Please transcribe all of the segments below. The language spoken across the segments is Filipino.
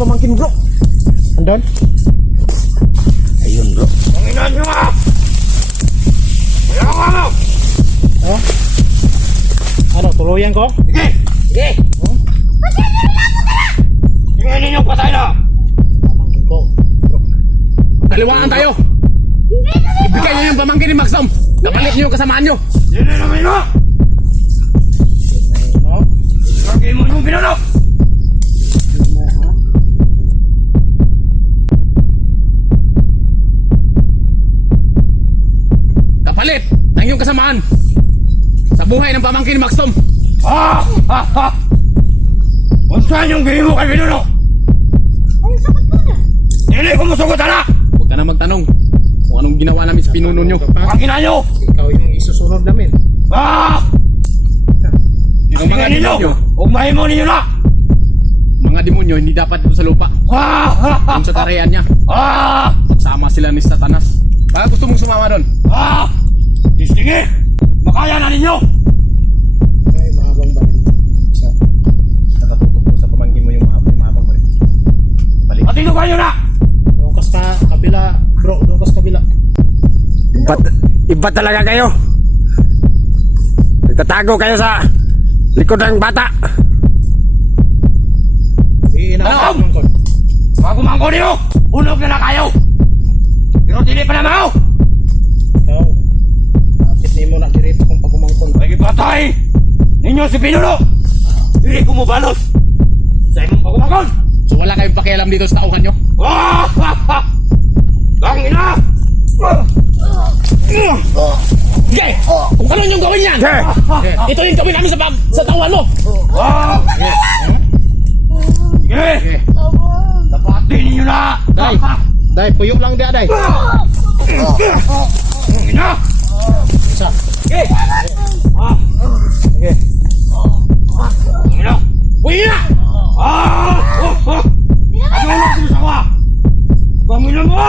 pamangkin bro. Andon? Ayun bro. Panginoon nyo nga! Wala ko ano! Oh? Ano, tuluyan ko? Sige! Sige! Oh? Sige ninyo patay na! Pamangkin ko. Kaliwaan tayo. Ibigay niyo yung pamangkin ni Maxom. Kapalit niyo yung kasamaan niyo. Sino naman nyo? Oh? Lagi mo yung pinanok! Kapalit ng iyong kasamaan sa buhay ng pamangkin ni Maxom. Ha! Ha! Ha! Kung saan yung gini mo kay pinanok? Ay, sagot ko na. Hindi ko musugot na! Huwag ka na magtanong kung anong ginawa namin sa pinuno niyo. Panginoon nyo! Ikaw yung isusunod namin. Ha! Ang mga Sige ninyo! demonyo, Ugmahin mo ninyo na! mga demonyo hindi dapat dito sa lupa. Ha! Ha! Ha! Kung sa tarihan niya, Ha! sama sila ni Satanas. Baka gusto mong sumama doon. Ha! Sige! Makaya na ninyo! Ay, mahabang ba rin? Isa. Nakatutok mo sa pamangkin mo yung mahabang mo rin. Balik. Matino kayo na! Doon kas ka kabila bro, doon kas kabila. Iba talaga kayo. Nagtatago kayo sa likod ng bata. Iinakot Ano? ko. Bago mangko niyo! Unog na na kayo! Pero dili pa na mao! Ikaw. Bakit di mo na dirito kung pagumangkon? Lagi patay! Ninyo si Pinuno! Dili ko mo balos! Sa imong pagumangkon! So wala kayong pakialam dito sa tauhan nyo. Ah! Ha! Ha! Tangina! Sige! Kung ano yung gawin yan! Ito yung gawin namin sa tauhan mo! Ah! Sige! Dapatin ninyo na! Day! Day, puyok lang dia, day. Tangina! Isa. Sige! Ah! Sige. Tangina! Uy na! Ah! Oh! Oh! Ano na sumasawa? Panginoon mo!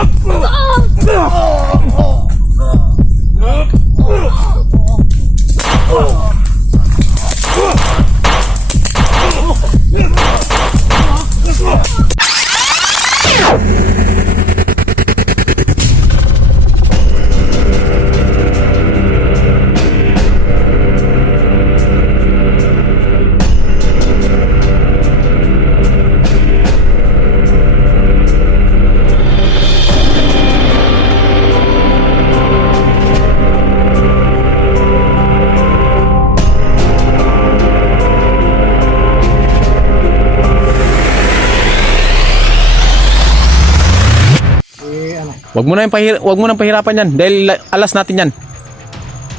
Wag mo nang pahirapan yan dahil alas natin yan.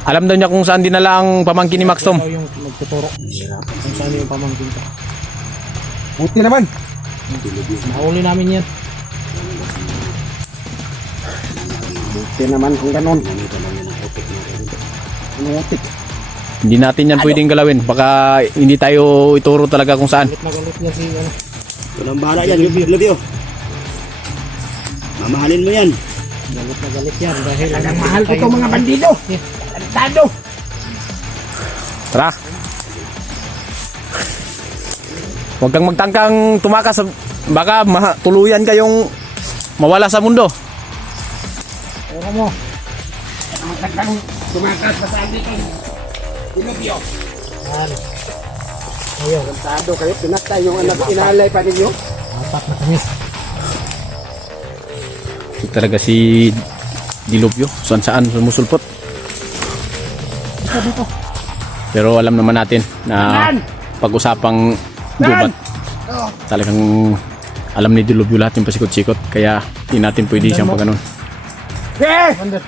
Alam daw niya kung saan dinala ang pamangkin ni Maxom. Ikaw yung magtuturo. Kung saan yung pamangkin ka. Buti naman. Mahuli namin yan. Buti naman kung ganun. Inutik. Hindi natin yan pwedeng galawin. Baka hindi tayo ituro talaga kung saan. Galit na galit niya si ano. Walang bahala yan, Lubyo. Mamahalin mo yan. Galit na galit yan dahil ang Mahal ko itong mga bandido. Tado. Tara. Huwag kang magtangkang tumakas. Baka tuluyan kayong mawala sa mundo. Pero mo. Tumakas pa sa akin kang Lubyo. Yan. Ayun. Tado kayo, pinatay yung anak inalay pa ninyo. Apat na kami. Ito talaga si Dilubyo. Saan sumusulpot. Pero alam naman natin na pag-usapang gubat. Talagang alam ni Dilubyo lahat yung pasikot-sikot. Kaya hindi natin pwede siyang pagganon. Under.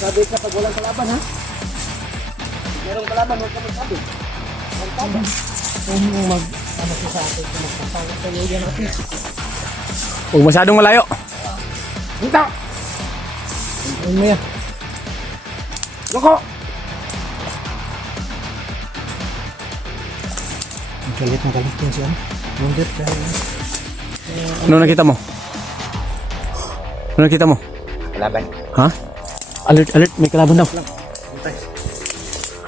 Sabi kapag walang kalaban ha. Merong kalaban, huwag ka magsabi. Kung mag ano siya sa atin kung magpasawag sa iyo yan natin. Huwag masyadong malayo. Dito! Ayun mo yan. Loko! Galit na galit din siya. Wounded dahil Ano nakita mo? Ano nakita mo? Kalaban. Ha? Alert, alert. May kalaban daw.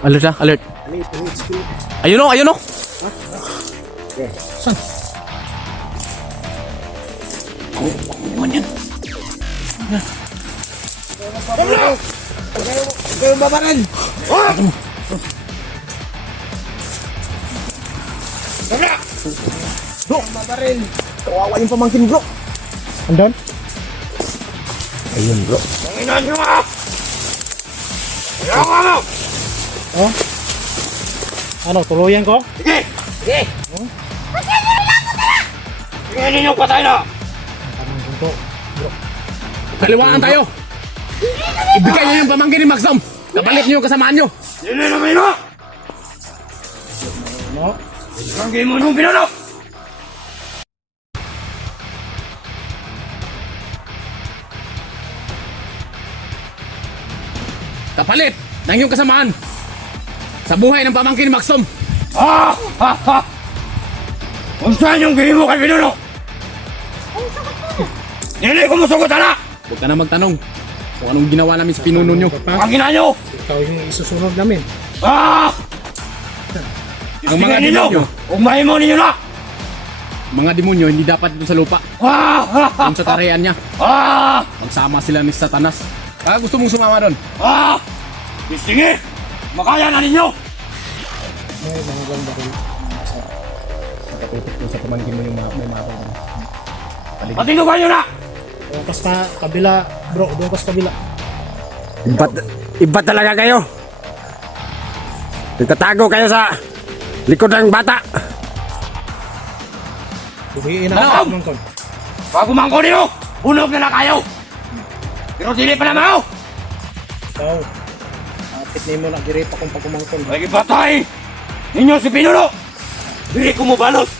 Alert ha, alert. Ayun o, ayun o. Saan? Ano yan? Kayo babaran! Bro! Babaran! Kawawa yung pamangkin bro! Andun? Ayun bro. Panginan nyo nga! Ayaw nga mo! Oh? Ano, tuluyan ko? Sige! Sige! Sige ninyo patay na! Pamangkin ko. Kaliwaan tayo. Ibigay niyo yung pamangkin ni Maxom. Kapalit niyo yung kasamaan niyo. Sino naman ino? No? Ang game mo nung pinuno! Kapalit ng iyong kasamaan sa buhay ng pamangkin ni Maxom. Ha! Ha! Ha! Kung saan yung game mo kay pinuno? Hindi ko musugot na! Huwag ka na magtanong kung anong ginawa namin sa pinuno niyo. Ang gina nyo! Ikaw yung isusunod namin. Ah! Ang mga Tingnan ninyo! demonyo, Ugmahin mo ninyo na! mga demonyo hindi dapat doon sa lupa. Ah! Ha! Ha! Doon sa tarihan niya. Ah! Magsama sila ni Satanas. Gusto mong sumama doon? Ah! Bistingi! Makaya na ninyo! May mga ganda rin. Nakatutok doon sa pamangkin mo yung may mga Patinugan nyo na! Doon ka sa kabila, bro. Doon ka sa kabila. Iba talaga kayo. Nagtatago kayo sa likod ng bata. Tuhiin na Ano? ako, pamangkin. Bago mangko niyo! Hunog na na kayo! Pero dili pa naman ako! Ikaw. Apit ni mo na girip akong pagumangkon. Lagi patay! Ninyo si Pinuno! Dili ko mo balos!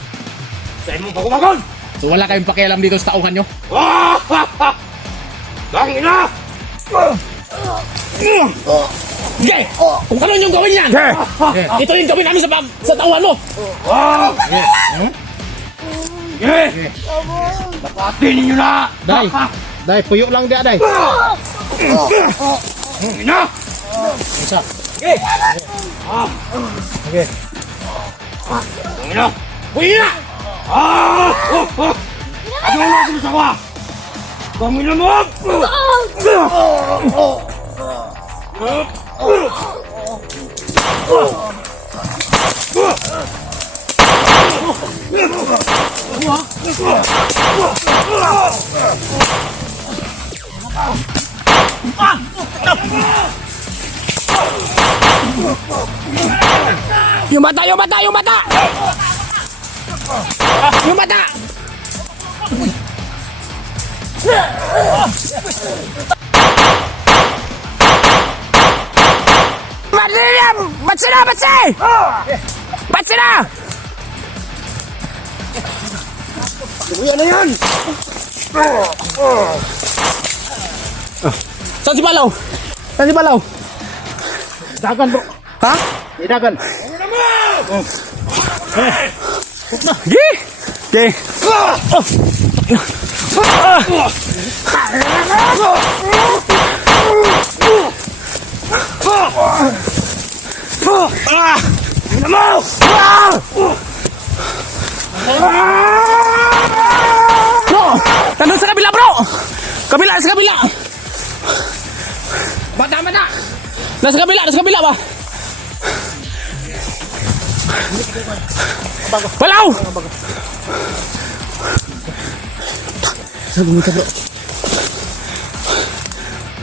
Sa imong pagkumakon! So wala kayong pakialam dito sa tauhan nyo? Ah! Ha! Ha! Tangina! Sige! Kung kanon yung gawin yan! Ito yung gawin namin sa tauhan mo! Ah! Sige! Napati ninyo na! Day! Ha! Day, puyo lang dia, day. Tangina! Isa. Okay. Tangina! Uy na! Ah! Oh! Oh! Ano mo ako sa kwa? Tangina mo! Yung mata! Yung mata! Yung mata! Yung mata! Ba't sila? Ba't sila? Ba't sila? Kuya na yan! Saan si Balaw? Saan si Balaw? Dagan, bro. Ha? Dagan. Gi! Gi! Bro! Nandun sa kabila, bro! Kabila, sa kabila! Mata, mata! Nasa kabila ba? Balaw! Sabi mo ka, bro.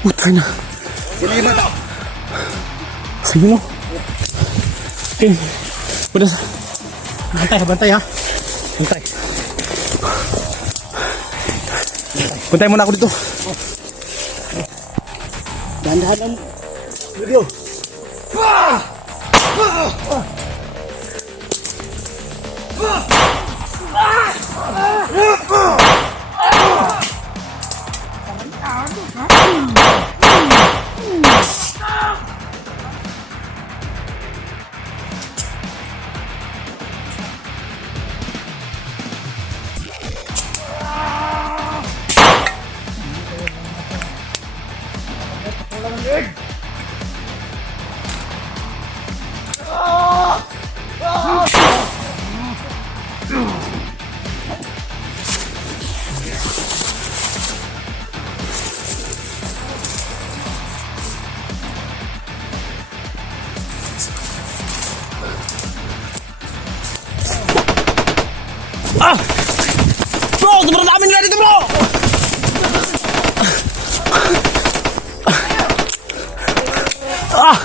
Putay na. Sino yung bata? Sabi mo. King. Punta sa... Bantay, bantay ha. Bantay. Puntay muna ako dito. Dahan-dahan ang video. Bro, sobrang dami nila dito bro! Ah!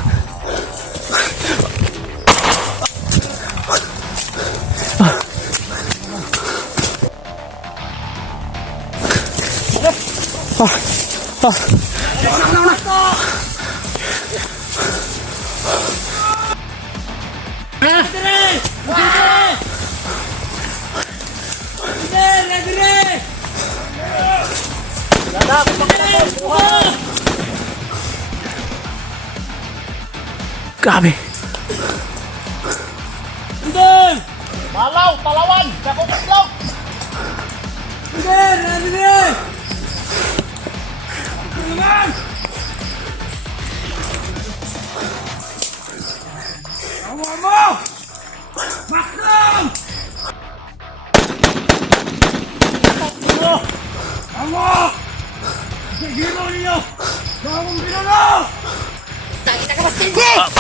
Grabe. Malaw, Palawan, Dakot Islog.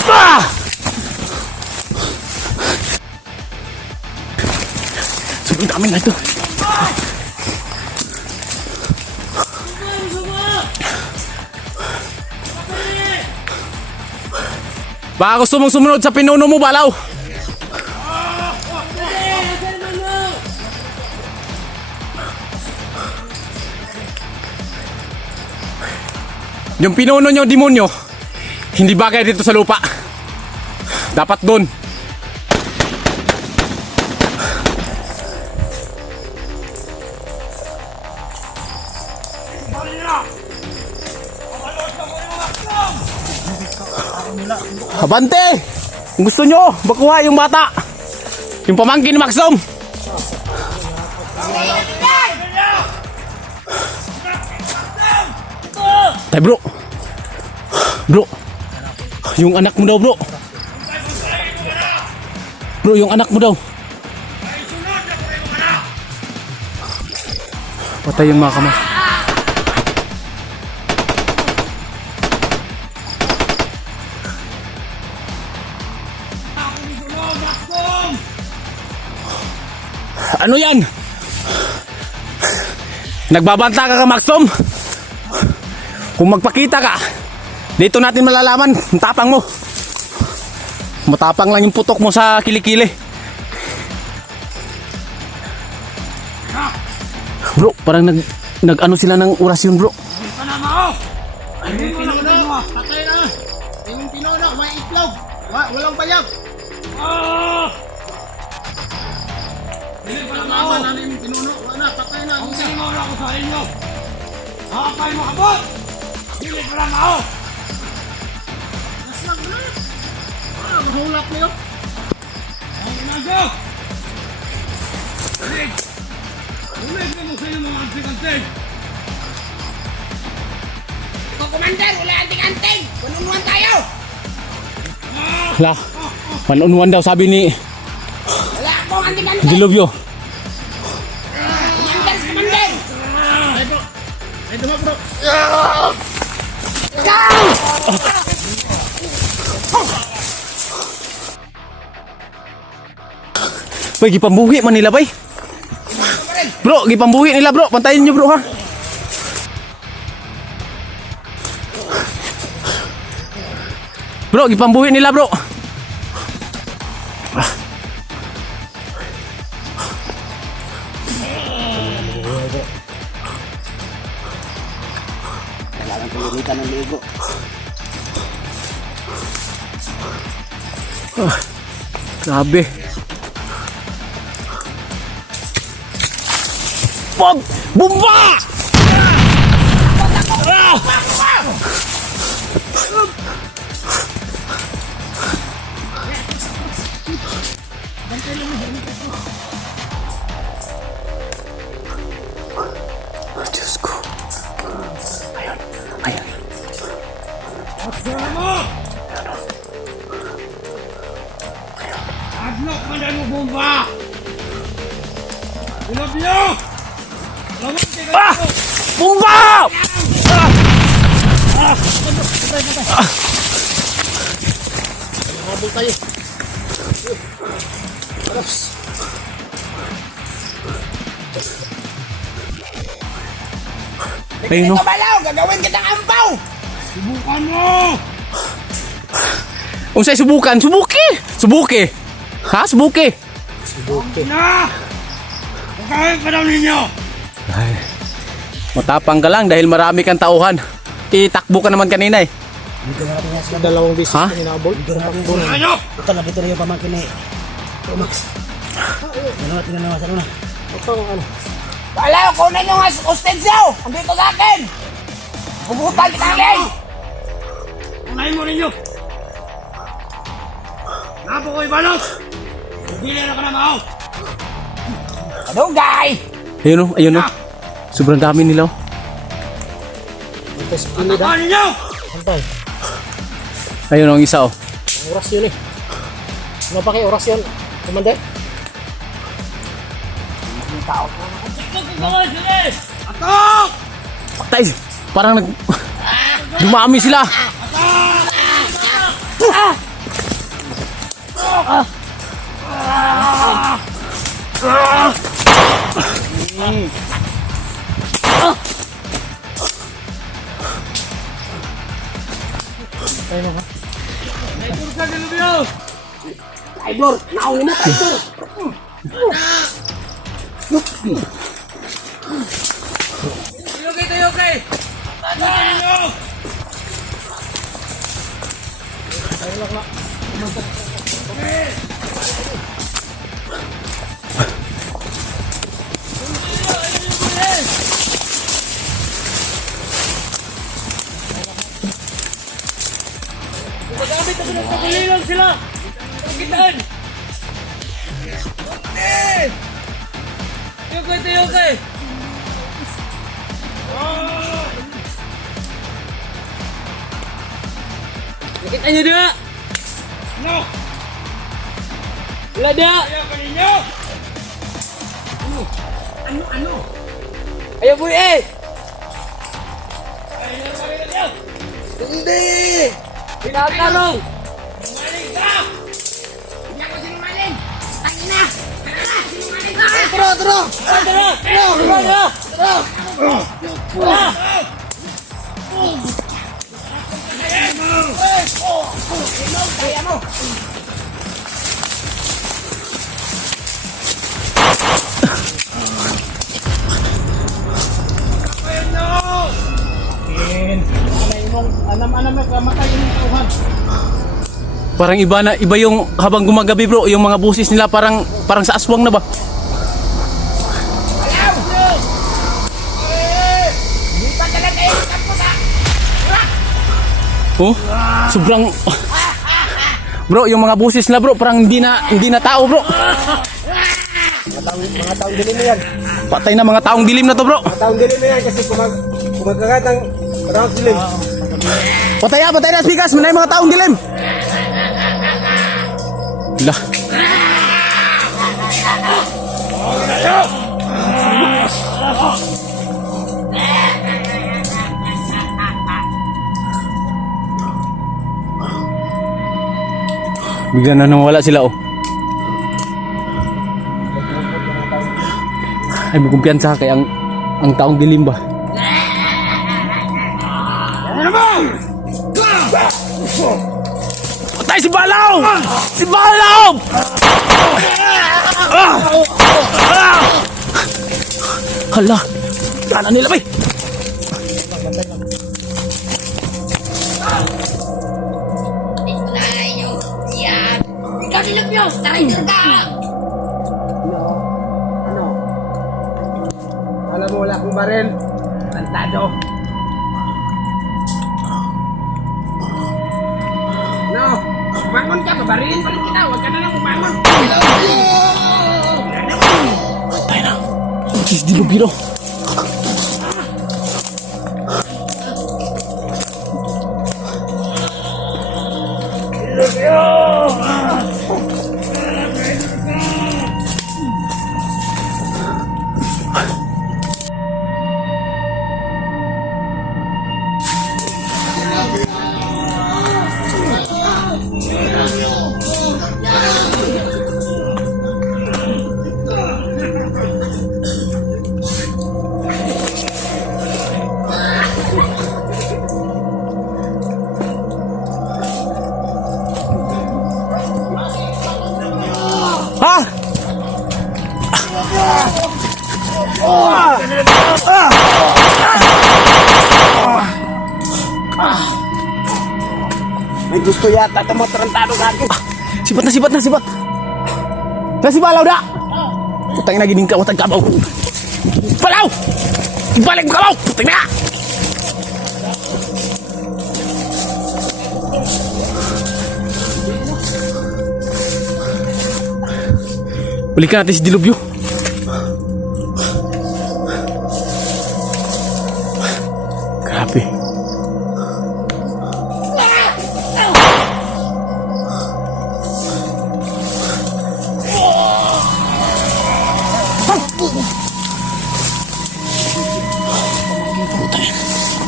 Ah! Sobrang dami na ito. Baka gusto mong sumunod sa pinuno mo, Balaw. Yung pinuno nyo, demonyo, hindi bagay dito sa lupa. Dapat doon. Abante! Kung gusto nyo, bakuha yung bata. Yung pamangkin ni Maxom. Tay bro. Bro. Yung anak mo daw bro. Bro, yung anak mo daw. Patay yung mga kamay. Ano yan? Nagbabanta ka Maxom? Kung magpakita ka, dito natin malalaman ang tapang mo. Matapang lang yung putok mo sa kilikili. Bro, parang nag-ano sila ng orasyon bro. Yung pinuno, patay na. Yung pinuno, may itlog. Walang bayag. Hindi pa naman namin yung pinuno. Wala, patay na. Ang sinimura ko sa inyo. Hakay mo kabot. Hindi pa lang ako. Naslag na. Mahulap niyo. Ang inago. Ulit na mo sa inyo mga anting-anting. Ikaw, Commander, wala anting-anting. Pununuan tayo. Hala, 1-on-1 daw sabi ni Wala akong anting-anting. Dilubyo. Commander, Commander. Ito mo bro. Bay, gipambuhi man nila bay. Bro, gipambuhi nila bro. Pantayin nyo bro ha. Bro, gipambuhi nila bro. Kailangan pilitan ng ligo. Grabe. Wag! Bumba! Diyos ko. Ayun. Ayun. Adlock man dahil mo bomba! Ulap niyo! Lawan kayo! Ah! Bumba! Habol tayo. Ayun no. Ito balaw, gagawin kitang ampaw! Subukan mo! Unsay subukan? Subuki! Subuki! Ha? Subuki! Na! Pagkain pa daw ninyo! Ay, matapang ka lang dahil marami kang tauhan. Itakbo ka naman kanina eh. Dalawang beses Ha? na hinabol. Ano? Ito na dito na yung pamangkin ni Max. Ano natin na nawasan na? Balaw, kunin yung ostensyo! Andito sa akin! Pubutan kita alin! Unahin mo ninyo! Napo ko'y balos! Bili na ka na mao! Kadugay! Ayun no, ayun no. Sobrang dami nila oh. Takaan ninyo! Antay. Ayun oh, ang isa oh. Ang oras yun eh. Ano pa kayo oras yun? Commander? Atok! Patay! Parang dumami sila. Idol, naungin mo, idol! Nakita nyo dia? No! Wala dia? Kaya pa ninyo! Ayaw po eh! Ayun na kami ninyo! Hindi! Pinakalong! Maling ka! Hindi ako sinungaling! Tangina! Tangina! Sinungaling ka! Tara! Tara! Tara! Tara! Tara! Kaya mo! Anam-anam na kamatay yung tauhan. Parang iba yung habang gumagabi bro, yung mga busis nila parang sa aswang na ba? Hindi pa talaga yung kapos ha! Oh, sobrang bro, yung mga busis nila bro, parang hindi na tao bro. Mga taong dilim na yan. Patay na mga taong dilim na to bro. Mga taong dilim na yan kasi kumagagat ang round dilim. Patay na spikas, manay mga taong dilim. Lah. Bigla na nawala sila oh. Ay, may kumpiyansa kay ang taong dilim ba? Patay si Balaw! Si Balaw! Hala! Gana nila ba? Tayo! Yan! Ikaw nilapyo! Tarider ka! Ano? Alam mo wala akong baril. Tantado. No! Bangon ka! Babarilin pa rin kita! Huwag ka na lang umangon! Patay na. Jeez, di ba biro? May gusto yata ito mga tarantado sa akin. Sipat na. Kasi balaw na. Putang na gining ka, watag kabaw. Balaw! Ibalik mo kabaw! Putang na! Balikan natin si Dilubyo. Grabe.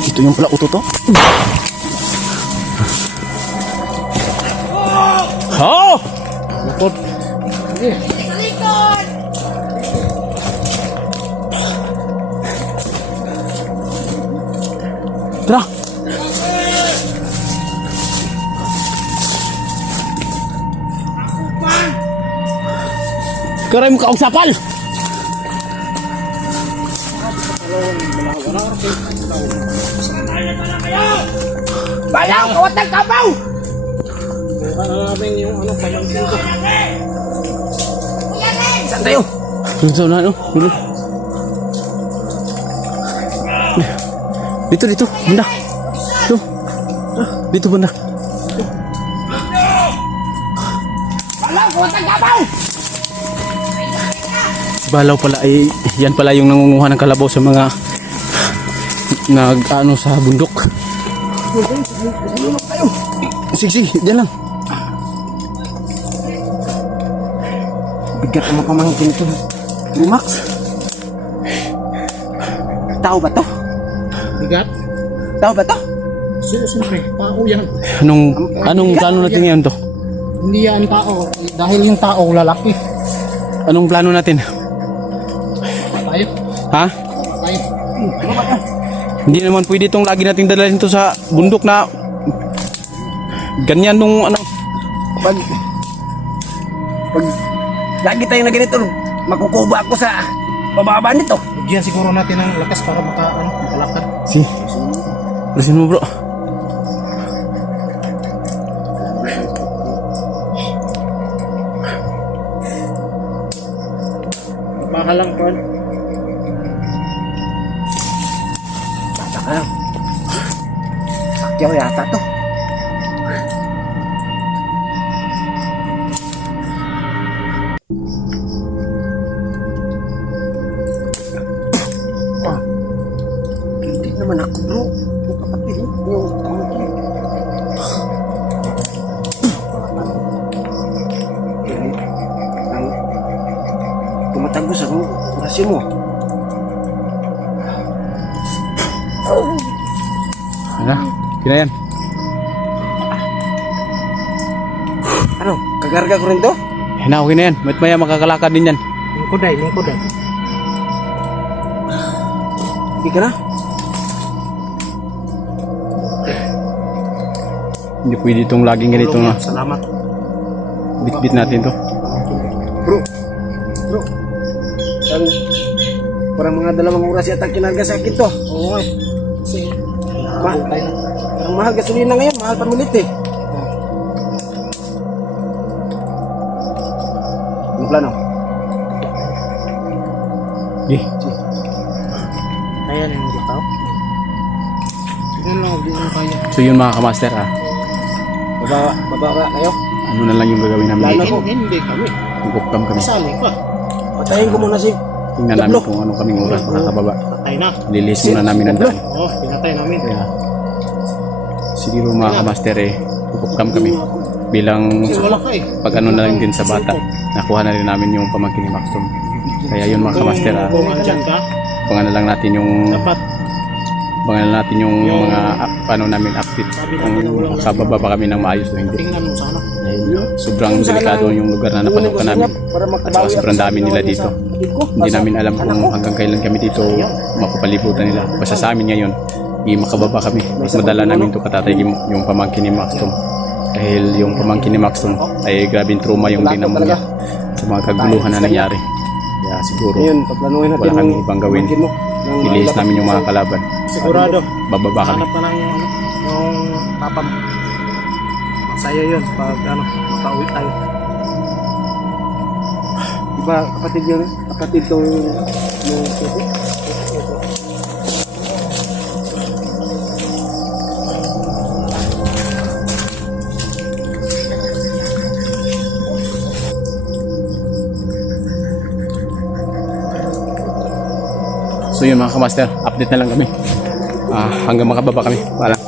Ito yung pala uto to. Oh! Tara. Karay mo kausapan. Balaw, kawatang kabaw! Ano namin yung ano, pamangkin ko. Saan tayo? Saan na, no? Dito, banda. Dito, banda. Balaw, kawatang kabaw! Si Balaw pala ay, yan pala yung nangunguha ng kalabaw sa mga sa bundok. Sige, diyan lang. Bigat ang mga pamangkin ito. Max? Tao ba to? Bigat. Tao ba to? Siyempre, tao yan. Anong plano natin ngayon to? Hindi yan tao. Dahil yung tao, lalaki. Anong plano natin? Tayo. Ha? Tayo. Hindi naman pwede itong lagi nating dalhin to sa bundok na ganyan nung ano. Pag lagi tayo na ganito, makukuba ako sa bababa nito. Bigyan siguro natin ng lakas para makalakad. Si. Alisin mo, bro. Mahalang pa. Bata ka lang. Sakyaw yata to. Hindi naman ako, bro. Yung kapatid, yung pamangkin. Ang tumatagos ang orasyon mo. Ano? Kinayan. Ano? Kagarga ko rin to? Okay na yan. Maya makakalakad din yan. Lingkoday. Hindi ka na? Hindi pwede itong laging ganito na. Salamat. Bit-bit natin to. Bro. Parang mga 2 oras yata kinarga sa akin to. Oo nga. Kasi, tayo na. Ang mahal gasolina ngayon, mahal pamilit eh. Ano plano? Di. Ayan yung tao. Tignan lang, hindi mo kaya. So yun mga kamaster ha. Bababa kayo. Ano na lang yung gagawin namin. Plano ko. Hindi kami. Mag-upcam kami. Sali pa. Patayin ko muna si Tingnan namin kung anong kaming oras makakababa. Patay na. Lilis muna namin ang daan. Oo, pinatay namin. Kaya siguro mga kamaster upupcam kami bilang Kasi wala ka eh. pag ano na lang din sa bata. Nakuha na rin namin yung pamangkin ni Maxton. Kaya yun mga kamaster Kung andyan ka, abangan na lang natin yung dapat mga paano namin update kung kababa pa kami ng maayos o hindi. tingnan mo sana. Dahil sobrang delikado yung lugar na napasukan namin. At saka sobrang dami nila dito. Hindi namin alam kung hanggang kailan kami dito mapapalibutan nila. Basta sa amin ngayon, makababa kami. Mas madala namin ito katatay yung pamangkin ni Maxton. Dahil yung pamangkin ni Maxton ay grabing trauma yung dinamo niya sa mga kaguluhan na nangyari. Kaya siguro Ngayon, paplanuhin natin wala kami ibang gawin. pamangkin mo. Nang Ilihis mailabas namin yung mo mga sa- kalaban. Sigurado. Bababa kami. Hanap na lang yung papa mo. Masaya yun pag makauwi tayo. Diba, kapatid yun? Kapatid tong Susi? So yun mga kamaster, update na lang kami. Hanggang makababa kami. Paalam.